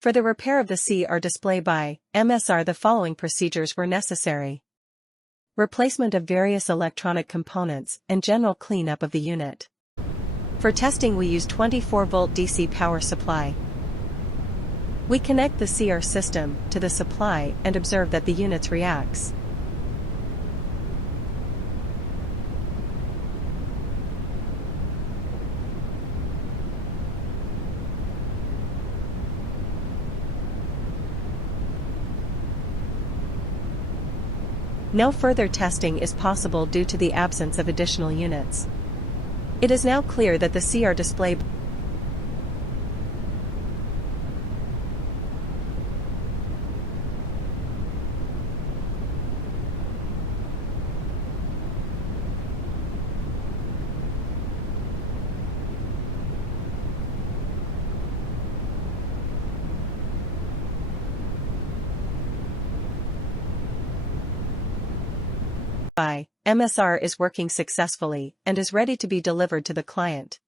For the repair of the CR display by MSR, the following procedures were necessary. Replacement of various electronic components and general cleanup of the unit. For testing we use 24-volt DC power supply. We connect the CR system to the supply and observe that the unit reacts. No further testing is possible due to the absence of additional units. It is now clear that the CR display by MSR is working successfully and is ready to be delivered to the client.